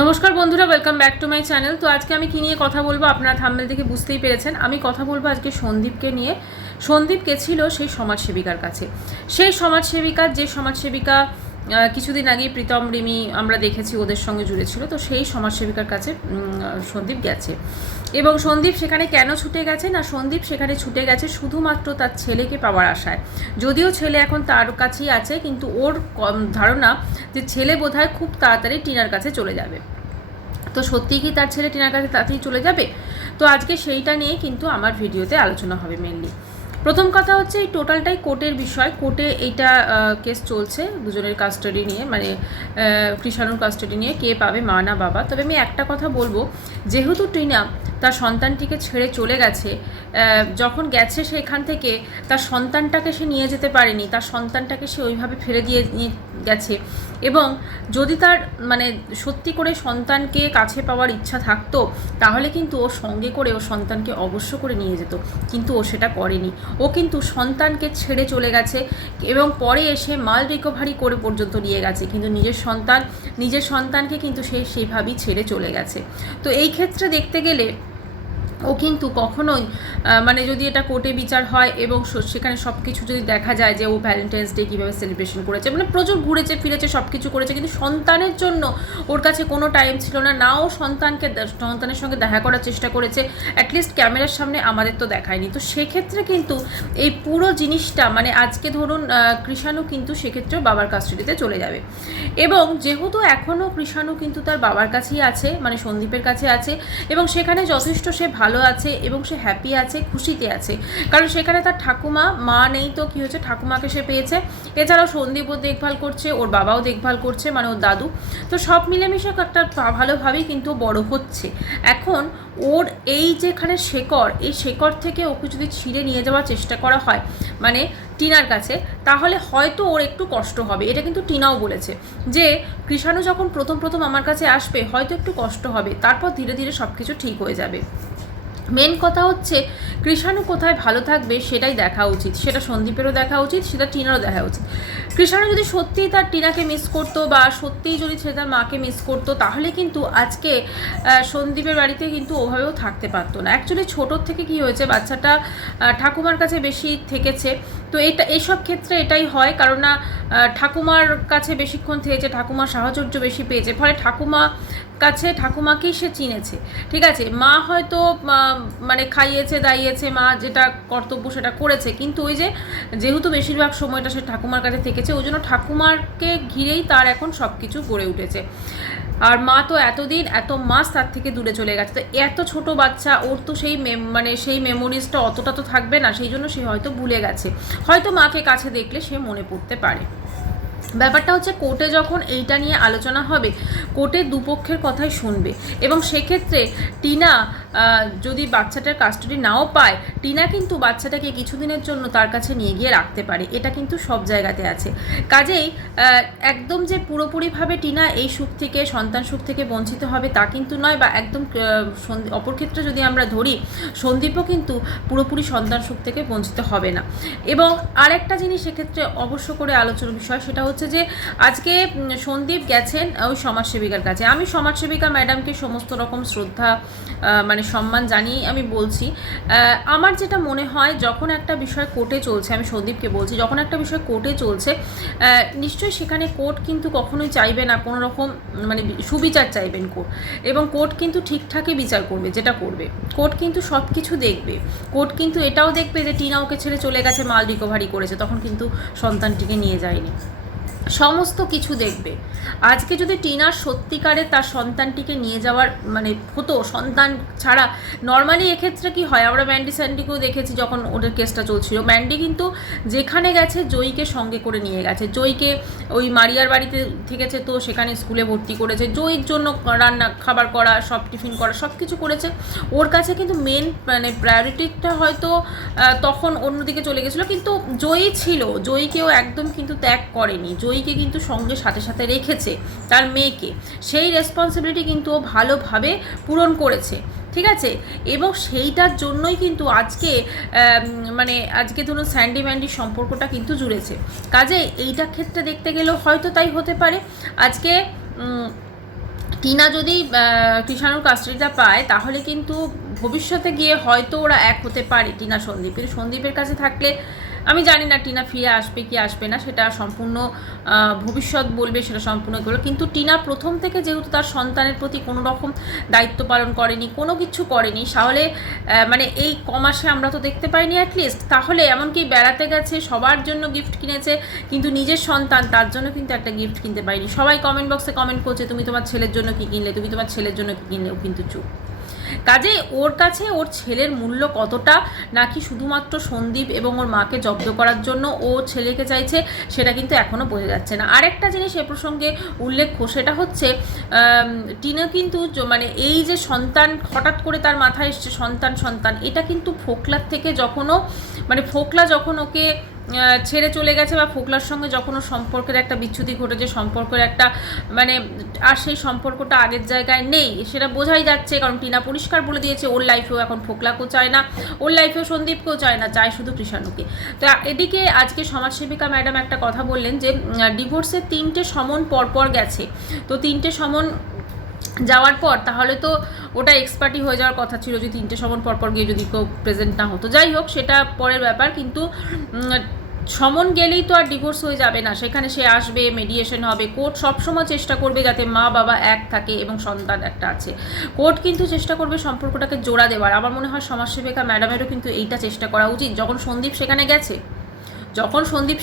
নমস্কার বন্ধুরা, welcome back to my channel. তো আজকে আমি কি নিয়ে কথা বলবো আপনারা থাম্বনেল দেখে বুঝতেই পেরেছেন। আমি কথা বলবো আজকে সন্দীপকে নিয়ে। সন্দীপ গেছিল সেই সমাজসেবিকার কাছে। সেই সমাজসেবিকা কিছুদিন আগেই প্রীতম রিমি আমরা দেখেছি ওদের সঙ্গে জুড়েছিল। তো সেই সমাজসেবিকার কাছে সন্দীপ গেছে। এবং সন্দীপ সেখানে কেন ছুটে গেছে না, সন্দীপ সেখানে ছুটে গেছে শুধুমাত্র তার ছেলেকে পাওয়ার আশায়। যদিও ছেলে এখন তার কাছেই আছে, কিন্তু ওর ধারণা যে ছেলে বোধহয় খুব তাড়াতাড়ি টিনার কাছে চলে যাবে। তো সত্যিই কি তার ছেলে টিনার কাছে তাড়াতাড়ি চলে যাবে? তো আজকে সেইটা নিয়ে কিন্তু আমার ভিডিওতে আলোচনা হবে মেনলি। প্রথম কথা হচ্ছে এই টোটালটাই কোর্টের বিষয়। কোর্টে এইটা কেস চলছে দুজনের কাস্টাডি নিয়ে, মানে কৃষাণুর কাস্টাডি নিয়ে, কে পাবে, মা না বাবা। তবে আমি একটা কথা বলবো, যেহেতু টিনা তার সন্তানটিকে ছেড়ে চলে গেছে, যখন গেছে সেখান থেকে তার সন্তানটাকে সে নিয়ে যেতে পারেনি, তার সন্তানটাকে সে ওইভাবে ফেলে দিয়ে নিয়ে গেছে। এবং যদি তার মানে সত্যি করে সন্তানকে কাছে পাওয়ার ইচ্ছা থাকতো, তাহলে কিন্তু ও সঙ্গে করে ও সন্তানকে অবশ্য করে নিয়ে যেত, কিন্তু ও সেটা করেনি। ও কিন্তু সন্তানকে ছেড়ে চলে গেছে এবং পরে এসে মাল রিকভারি করে পর্যন্ত নিয়ে গেছে, কিন্তু নিজের সন্তানকে কিন্তু সে সেইভাবেই ছেড়ে চলে গেছে। তো এই ক্ষেত্রে দেখতে গেলে ও কিন্তু কখনোই মানে যদি এটা কোর্টে বিচার হয় এবং সেখানে সব কিছু যদি দেখা যায় যে ও ভ্যালেন্টাইন্স ডে কীভাবে সেলিব্রেশন করেছে, মানে প্রচুর ঘুরেছে ফিরেছে, সব কিছু করেছে, কিন্তু সন্তানের জন্য ওর কাছে কোনো টাইম ছিল না। না ও সন্তানের সঙ্গে দেখা করার চেষ্টা করেছে, অ্যাটলিস্ট ক্যামেরার সামনে আমাদের তো দেখায়নি। তো সেক্ষেত্রে কিন্তু এই পুরো জিনিসটা মানে আজকে ধরুন কৃষাণু কিন্তু সেক্ষেত্রেও বাবার কাস্টাডিতে চলে যাবে। এবং যেহেতু এখনও কৃষাণু কিন্তু তার বাবার কাছেই আছে, মানে সন্দীপের কাছে আছে, এবং সেখানে যথেষ্ট সে ভালো আছে এবং সে হ্যাপি আছে, খুশিতে আছে। কারণ সেখানে তার ঠাকুমা, মা নেই তো কী হচ্ছে, ঠাকুমাকে সে পেয়েছে। এছাড়াও সন্দীপও দেখভাল করছে, ওর বাবাও দেখভাল করছে, মানে ওর দাদু। তো সব মিলেমিশে একটা ভালোভাবেই কিন্তু বড় হচ্ছে। এখন ওর এই যেখানে শেকড়, এই শেকড় থেকে ওকে যদি ছিঁড়ে নিয়ে যাওয়ার চেষ্টা করা হয় মানে টিনার কাছে, তাহলে হয়তো ওর একটু কষ্ট হবে। এটা কিন্তু টিনাও বলেছে যে কৃষাণু যখন প্রথম আমার কাছে আসবে হয়তো একটু কষ্ট হবে, তারপর ধীরে ধীরে সব কিছু ঠিক হয়ে যাবে। মেন কথা হচ্ছে কৃষাণু কোথায় ভালো থাকবে সেটাই দেখা উচিত, সেটা সন্দীপেরও দেখা উচিত, সেটা টিনারও দেখা উচিত। কৃষাণু যদি সত্যিই তার টিনাকে মিস করতো বা সত্যিই যদি সে তার মাকে মিস করতো, তাহলে কিন্তু আজকে সন্দীপের বাড়িতে কিন্তু ওভাবেও থাকতে পারতো না। অ্যাকচুয়ালি ছোটোর থেকে কি হয়েছে, বাচ্চাটা ঠাকুমার কাছে বেশি থেকেছে। তো এইসব ক্ষেত্রে এটাই হয়, কারণ না ঠাকুমার কাছে বেশিক্ষণ থেকেছে, ঠাকুমার সাহচর্য বেশি পেয়েছে, ফলে ঠাকুমাকেই সে চিনেছে। ঠিক আছে, মা হয়তো মানে খাইয়েছে দাইয়েছে, মা যেটা কর্তব্য সেটা করেছে, কিন্তু ওই যেহেতু বেশিরভাগ সময়টা সে ঠাকুমার কাছে থেকেছে, ওই জন্য ঠাকুমারকে ঘিরেই তার এখন সব কিছু গড়ে উঠেছে। আর মা তো এতদিন এত মাস তার থেকে দূরে চলে গেছে। তো এত ছোট বাচ্চা, ওর তো সেই মেমোরিজটা অতটা তো থাকবে না, সেই জন্য সে হয়তো ভুলে গেছে, হয়তো মাকে কাছে দেখলে সে মনে পড়তে পারে। ব্যাপারটা হচ্ছে কোর্টে যখন এইটা নিয়ে আলোচনা হবে, কোর্টে দুপক্ষের কথাই শুনবে, এবং সেক্ষেত্রে টিনা যদি বাচ্চাটার কাস্টাডি নাও পায়, টিনা কিন্তু বাচ্চাটাকে কিছুদিনের জন্য তার কাছে নিয়ে গিয়ে রাখতে পারে, এটা কিন্তু সব জায়গাতে আছে। কাজেই একদম যে পুরোপুরিভাবে টিনা এই সুখ থেকে, সন্তান সুখ থেকে বঞ্চিত হবে তা কিন্তু নয়, বা একদম অপর ক্ষেত্রে যদি আমরা ধরি, সন্দীপও কিন্তু পুরোপুরি সন্তান সুখ থেকে বঞ্চিত হবে না। এবং আরেকটা জিনিস সেক্ষেত্রে অবশ্য করে আলোচনার বিষয়, সেটা হচ্ছে যে আজকে সন্দীপ গেছেন ওই সমাজসেবিকার কাছে। আমি সমাজসেবিকা ম্যাডামকে সমস্ত রকম শ্রদ্ধা মানে সম্মান জানিয়ে আমি বলছি, আমার যেটা মনে হয় যখন একটা বিষয় কোর্টে চলছে, আমি সন্দীপকে বলছি, যখন একটা বিষয় কোর্টে চলছে নিশ্চয়ই সেখানে কোর্ট কিন্তু কখনোই চাইবে না কোনো রকম মানে সুবিচার চাইবেন কোর্ট, এবং কোর্ট কিন্তু ঠিকঠাকই বিচার করবে, যেটা করবে কোর্ট কিন্তু সব কিছু দেখবে। কোর্ট কিন্তু এটাও দেখবে যে টিনা ওকে ছেড়ে চলে গেছে, মাল রিকভারি করেছে, তখন কিন্তু সন্তানটিকে নিয়ে যায়নি, সমস্ত কিছু দেখবে। আজকে যদি টিনার সত্যিকারে তার সন্তানটিকে নিয়ে যাওয়ার মানে হতো, সন্তান ছাড়া নর্মালি এক্ষেত্রে কি হয়, আমরা ম্যান্ডি স্যান্ডিকেও দেখেছি যখন ওদের কেসটা চলছিল, ম্যান্ডি কিন্তু যেখানে গেছে জয়ীকে সঙ্গে করে নিয়ে গেছে, জয়ীকে ওই মারিয়ার বাড়িতে থেকেছে, তো সেখানে স্কুলে ভর্তি করেছে, জয়ীর জন্য রান্না খাবার করা, সব টিফিন করা, সব কিছু করেছে। ওর কাছে কিন্তু মেন মানে প্রায়োরিটিটা হয়তো তখন অন্যদিকে চলে গেছিলো, কিন্তু জয়ী ছিল, জয়ীকেও একদম কিন্তু ত্যাগ করেনি, জয়ীকে কিন্তু সঙ্গে সাথে সাথে রেখেছে, তার মেয়েকে, সেই রেসপন্সিবিলিটি কিন্তু ও ভালোভাবে পূরণ করেছে। ঠিক আছে, এবং সেইটার জন্যই কিন্তু আজকে মানে আজকে ধরুন স্যান্ডি ম্যান্ডির সম্পর্কটা কিন্তু জুড়েছে। কাজে এইটা ক্ষেত্রে দেখতে গেলেও হয়তো তাই হতে পারে। আজকে টিনা যদি কৃষাণুর কাস্টাডিটা পায় তাহলে কিন্তু ভবিষ্যতে গিয়ে হয়তো ওরা এক হতে পারে টিনা সন্দীপ, কিন্তু সন্দীপের কাছে থাকলে আমি জানি না টিনা ফিরে আসবে কি আসবে না, সেটা সম্পূর্ণ ভবিষ্যৎ বলবে, সেটা সম্পূর্ণ করবে। কিন্তু টিনা প্রথম থেকে যেহেতু তার সন্তানের প্রতি কোনো রকম দায়িত্ব পালন করেনি, কোনো কিছু করেনি, তাহলে মানে এই কমাসে আমরা তো দেখতে পাইনি অ্যাটলিস্ট, তাহলে এমনকি বেড়াতে গেছে, সবার জন্য গিফট কিনেছে, কিন্তু নিজের সন্তান তার জন্য কিন্তু একটা গিফট কিনতে পারিনি। সবাই কমেন্ট বক্সে কমেন্ট করছে তুমি তোমার ছেলের জন্য কী কিনলে, তুমি তোমার ছেলের জন্য কী কিনলে, ও কিন্তু চুপ। কাজে ওর কাছে ওর ছেলের মূল্য কতটা, নাকি শুধুমাত্র সন্দীপ এবং ওর মাকে জব্দ করার জন্য ও ছেলেকে চাইছে, সেটা কিন্তু এখনও বোঝা যাচ্ছে না। আরেকটা জিনিস এ প্রসঙ্গে উল্লেখ্য, সেটা হচ্ছে টিনা কিন্তু মানে এই যে সন্তান হঠাৎ করে তার মাথায় এসছে সন্তান সন্তান, এটা কিন্তু ফোকলার থেকে যখনও মানে ফোকলা যখন ওকে ছেড়ে চলে গেছে বা ফোকলার সঙ্গে যখন ওর সম্পর্কের একটা বিচ্যুতি ঘটেছে, সম্পর্কের একটা মানে আর সেই সম্পর্কটা আগের জায়গায় নেই, সেটা বোঝাই যাচ্ছে। কারণ টিনা পরিষ্কার বলে দিয়েছে ওর লাইফেও এখন ফোকলাকেও চায় না, ওর লাইফেও সন্দীপকেও চায় না, চায় শুধু কৃষাণুকে। তো এদিকে আজকে সমাজসেবিকা ম্যাডাম একটা কথা বললেন যে ডিভোর্সের 3টে সমন পরপর গেছে, তো 3টে সমন যাওয়ার পর তাহলে তো ওটা এক্সপার্টি হয়ে যাওয়ার কথা ছিল, যে 3টে সমন পরপর গিয়ে যদি কেউ প্রেজেন্ট না হতো। যাই হোক, সেটা পরের ব্যাপার, কিন্তু সমন গেলেই তো আর ডিভোর্স হয়ে যাবে না, সেখানে সে আসবে, মেডিয়েশন হবে, কোর্ট সবসময় চেষ্টা করবে যাতে মা বাবা এক থাকে এবং সন্তান একটা আছে। কোর্ট কিন্তু চেষ্টা করবে সম্পর্কটাকে জোড়া দেওয়ার। আমার মনে হয় সমাজসেবিকা ম্যাডামেরও কিন্তু এইটা চেষ্টা করা উচিত। যখন সন্দীপ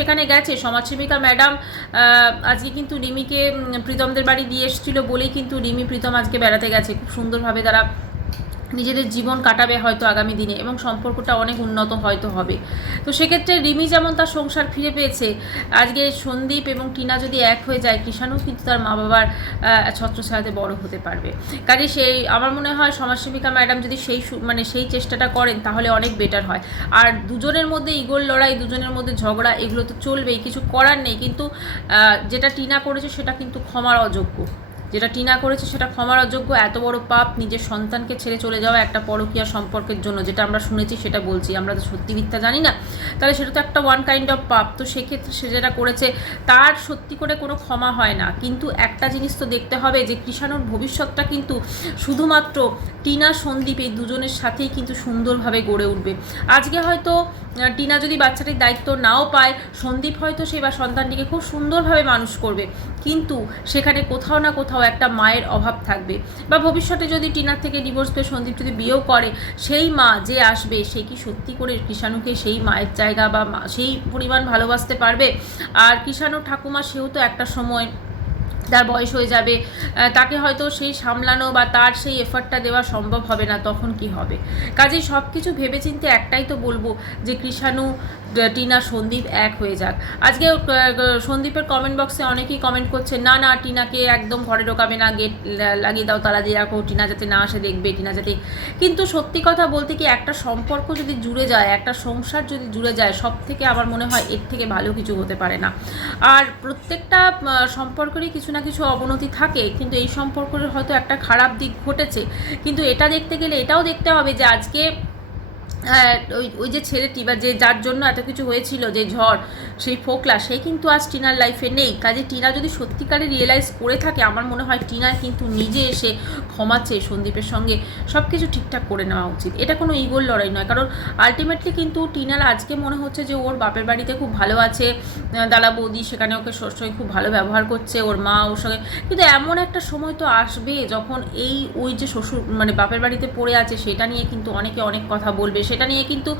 সেখানে গেছে সমাজসেবিকা ম্যাডাম আজকে কিন্তু রিমিকে প্রীতমদের বাড়ি দিয়ে এসেছিলো বলেই কিন্তু রিমি প্রীতম আজকে বেড়াতে গেছে, খুব সুন্দরভাবে তারা নিজেদের জীবন কাটাবে হয়তো আগামী দিনে, এবং সম্পর্কটা অনেক উন্নত হয়তো হবে। তো সেক্ষেত্রে রিমি যেমন তার সংসার ফিরে পেয়েছে, আজকে সন্দীপ এবং টিনা যদি এক হয়ে যায়, কৃষাণু কিন্তু তার মা বাবার ছত্রছায়াতে বড় হতে পারবে। কাজে সেই আমার মনে হয় সমাজসেবিকা ম্যাডাম যদি সেই চেষ্টাটা করেন তাহলে অনেক বেটার হয়। আর দুজনের মধ্যে ইগোর লড়াই, দুজনের মধ্যে ঝগড়া, এগুলো তো চলবেই, কিছু করার নেই। কিন্তু যেটা টিনা করেছে সেটা কিন্তু ক্ষমার অযোগ্য, এত বড় পাপ, নিজের সন্তানকে ছেড়ে চলে যাওয়া একটা পরকীয়া সম্পর্কের জন্য, যেটা আমরা শুনেছি সেটা বলছি, আমরা তো সত্যি মিথ্যা জানি না, তাহলে সেটা তো একটা ওয়ান কাইন্ড অফ পাপ। তো সেক্ষেত্রে সে যেটা করেছে তার সত্যি করে কোনো ক্ষমা হয় না। কিন্তু একটা জিনিস তো দেখতে হবে যে কৃষাণুর ভবিষ্যৎটা কিন্তু শুধুমাত্র টিনা সন্দীপ এই দুজনের সাথেই কিন্তু সুন্দরভাবে গড়ে উঠবে। আজকে হয়তো টিনা যদি বাচ্চাটির দায়িত্ব নাও পায়, সন্দীপ হয়তো সেই বা সন্তানটিকে খুব সুন্দরভাবে মানুষ করবে, কিন্তু সেখানে কোথাও না কোথাও একটা মায়ের অভাব থাকবে। বা ভবিষ্যতে যদি টিনার থেকে ডিভোর্স পেয়ে সন্দীপ যদি বিয়েও করে, সেই মা যে আসবে সে কি সত্যি করে কৃষাণুকে সেই মায়ের জায়গা বা সেই পরিমাণ ভালোবাসতে পারবে? আর কৃষাণুর ঠাকুমা সেও তো একটা সময় তার বয়স হয়ে যাবে, তাকে হয়তো সেই সামলানো বা তার সেই এফার্টটা দেওয়া সম্ভব হবে না, তখন কি হবে? কাজেই সব কিছু ভেবেচিন্তে একটাই তো বলবো যে কৃষাণু টিনা সন্দীপ এক হয়ে যাক। আজকে সন্দীপের কমেন্ট বক্সে অনেকেই কমেন্ট করছে না না টিনাকে একদম ঘরে ঢোকাবে না, গেট লাগিয়ে দাও, তালা দিয়ে রাখো, টিনা যাতে না আসে দেখবে, টিনা যাতে। কিন্তু সত্যি কথা বলতে কি, একটা সম্পর্ক যদি জুড়ে যায়, একটা সংসার যদি জুড়ে যায়, সব থেকে আমার মনে হয় এর থেকে ভালো কিছু হতে পারে না। আর প্রত্যেকটা সম্পর্কেরই কিছু না কিছু অবনতি থাকে, কিন্তু এই সম্পর্কের হয়তো একটা খারাপ দিক ঘটেছে। কিন্তু এটা দেখতে গেলে এটাও দেখতে হবে যে আজকে ওই যে ছেলেটি বা যার জন্য এত কিছু হয়েছিল, যে ঝড়, সেই ফোকলা, সে কিন্তু আজ টিনার লাইফে নেই। কাজে টিনা যদি সত্যিকারে রিয়েলাইজ করে থাকে, আমার মনে হয় টিনার কিন্তু নিজে এসে ক্ষমা চেয়ে সন্দীপের সঙ্গে সব কিছু ঠিকঠাক করে নেওয়া উচিত। এটা কোনো ইগোর লড়াই নয়, কারণ আলটিমেটলি কিন্তু টিনার আজকে মনে হচ্ছে যে ওর বাপের বাড়িতে খুব ভালো আছে, দাদা বৌদি সেখানে ওকে সবসময় খুব ভালো ব্যবহার করছে, ওর মা ওর সঙ্গে। কিন্তু এমন একটা সময় তো আসবে যখন ওই যে শ্বশুর মানে বাপের বাড়িতে পড়ে আছে, সেটা নিয়ে কিন্তু অনেকে অনেক কথা বলবে, সেটা নিয়ে কিন্তু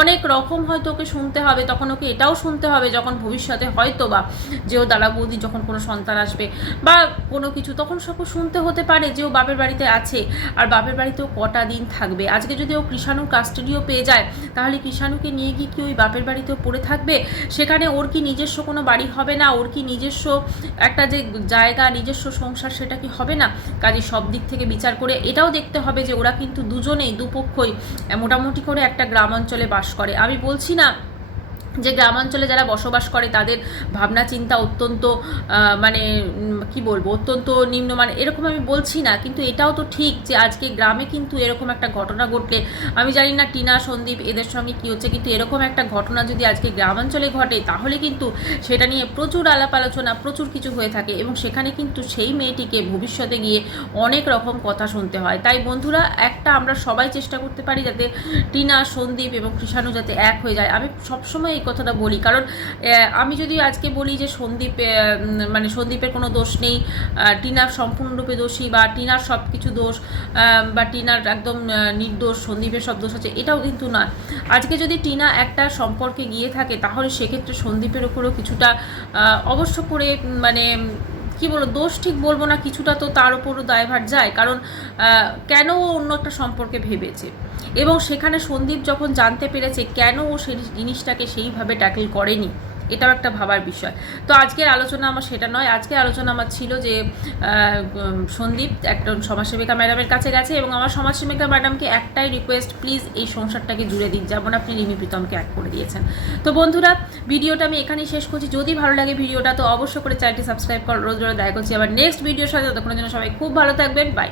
অনেক রকম হয়তো ওকে শুনতে হবে। তখন ওকে এটাও শুনতে হবে যখন ভবিষ্যতে হয়তো বা যে ও দাদা বৌদি যখন কোনো সন্তান আসবে বা কোনো কিছু, তখন সব শুনতে হতে পারে যে ও বাপের বাড়িতে আছে, আর বাপের বাড়িতেও কটা দিন থাকবে। আজকে যদি ও কৃষাণুর কাস্টাডিও পেয়ে যায়, তাহলে কৃষাণুকে নিয়ে গিয়ে কি ওই বাপের বাড়িতেও পড়ে থাকবে? সেখানে ওর কি নিজস্ব কোনো বাড়ি হবে না? ওর কি নিজস্ব একটা যে জায়গা, নিজস্ব সংসার, সেটা কি হবে না? কাজে সব দিক থেকে বিচার করে এটাও দেখতে হবে যে ওরা কিন্তু দুজনেই দুপক্ষই মোটামুটি করে একটা গ্রাম অঞ্চলে বাস করে। আমি বলছি না যে গ্রামাঞ্চলে যারা বসবাস করে তাদের ভাবনা চিন্তা অত্যন্ত মানে কি বলবো, অত্যন্ত নিম্নমান, এরকম আমি বলছি না, কিন্তু এটাও তো ঠিক যে আজকে গ্রামে কিন্তু এরকম একটা ঘটনা ঘটলে, আমি জানি না টিনা, সন্দীপ এদের সঙ্গে কী হচ্ছে, কিন্তু এরকম একটা ঘটনা যদি আজকে গ্রামাঞ্চলে ঘটে তাহলে কিন্তু সেটা নিয়ে প্রচুর আলাপ আলোচনা, প্রচুর কিছু হয়ে থাকে, এবং সেখানে কিন্তু সেই মেয়েটিকে ভবিষ্যতে গিয়ে অনেক রকম কথা শুনতে হয়। তাই বন্ধুরা, একটা আমরা সবাই চেষ্টা করতে পারি যাতে টিনা, সন্দীপ এবং কৃষাণু যাতে এক হয়ে যায়। আমি সবসময় এই কথাটা বলি, কারণ আমি যদি আজকে বলি যে সন্দীপ মানে সন্দীপের কোনো দোষ নেই, টিনার সম্পূর্ণরূপে দোষী, বা টিনার সব কিছু দোষ, বা টিনার একদম নির্দোষ, সন্দীপের সব দোষ আছে, এটাও কিন্তু না। আজকে যদি টিনা একটা সম্পর্কে গিয়ে থাকে তাহলে সেক্ষেত্রে সন্দীপের ওপরও কিছুটা অবশ্য করে মানে কি বলবো, দোষ ঠিক বলবো না, কিছুটা তো তার উপরও দায়ভার যায়, কারণ কেন ও অন্য একটা সম্পর্কে ভেবেছে, এবং সেখানে সন্দীপ যখন জানতে পেরেছে কেন ও সেই জিনিসটাকে সেইভাবে ট্যাকেল করেনি, এটাও একটা ভাবার বিষয়। তো আজকের আলোচনা আমার সেটা নয়, আজকের আলোচনা আমার ছিল যে সন্দীপ একজন সমাজসেবিকা ম্যাডামের কাছে গেছে, এবং আমার সমাজসেবিকা ম্যাডামকে একটাই রিকোয়েস্ট, প্লিজ এই সংসারটাকে জুড়ে দিন, যেমন আপনি রিমি প্রীতমকে এক করে দিয়েছেন। তো বন্ধুরা, ভিডিওটা আমি এখানেই শেষ করছি। যদি ভালো লাগে ভিডিওটা তো অবশ্যই করে চ্যানেলটি সাবস্ক্রাইব করো। রোজ রোজ দেখা করছি আবার নেক্সট ভিডিওর সাথে। ততক্ষণের জন্য সবাই খুব ভালো থাকবেন। বাই।